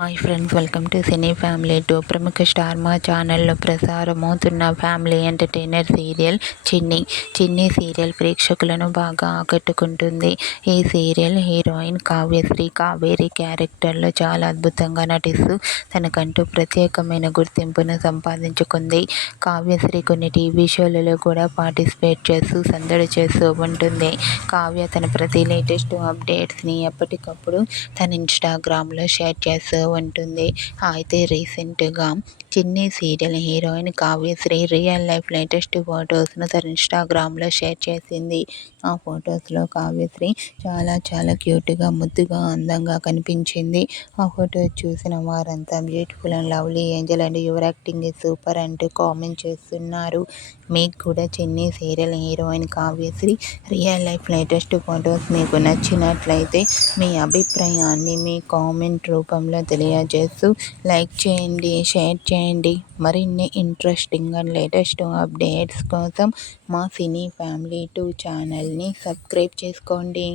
Hi friends, welcome to cine family 2. ప్రముఖ star మా ఛానల్లో ప్రసారమవుతున్న ఫ్యామిలీ ఎంటర్టైనర్ సీరియల్ చిన్ని సీరియల్ ప్రేక్షకులను బాగా ఆకట్టుకుంటుంది. ఈ సీరియల్ హీరోయిన్ కావ్యశ్రీ కావేరి క్యారెక్టర్లో చాలా అద్భుతంగా నటిస్తూ తనకంటూ ప్రత్యేకమైన గుర్తింపును సంపాదించుకుంది. కావ్యశ్రీ కొన్ని టీవీ షోలలో కూడా పార్టిసిపేట్ చేస్తూ సందడి చేస్తూ ఉంటుంది. కావ్య తన ప్రతి లేటెస్ట్ అప్డేట్స్ని ఎప్పటికప్పుడు తన ఇన్స్టాగ్రామ్లో షేర్ చేస్తూ ఉంటుంది. అయితే రీసెంట్గా Chinni serial heroine Kavyasri real life latest ఫొటోస్ను తన ఇన్స్టాగ్రామ్లో షేర్ చేసింది. ఆ ఫొటోస్లో కావ్యశ్రీ చాలా క్యూట్గా, ముద్దుగా, అందంగా కనిపించింది. ఆ ఫోటో చూసిన వారంతా beautiful and lovely Angel and your acting is super అంటూ కామెంట్ చేస్తున్నారు. మీకు కూడా చిన్ని serial heroine Kavyasri real life latest photos మీకు నచ్చినట్లయితే మీ అభిప్రాయాన్ని మీ కామెంట్ రూపంలో తెలియజేస్తూ లైక్ చేయండి, షేర్ చేయండి. మరిన్ని ఇంట్రెస్టింగ్ అండ్ లేటెస్ట్ అప్డేట్స్ కోసం మా సినీ ఫ్యామిలీ 2 ఛానల్ని సబ్స్క్రైబ్ చేసుకోండి.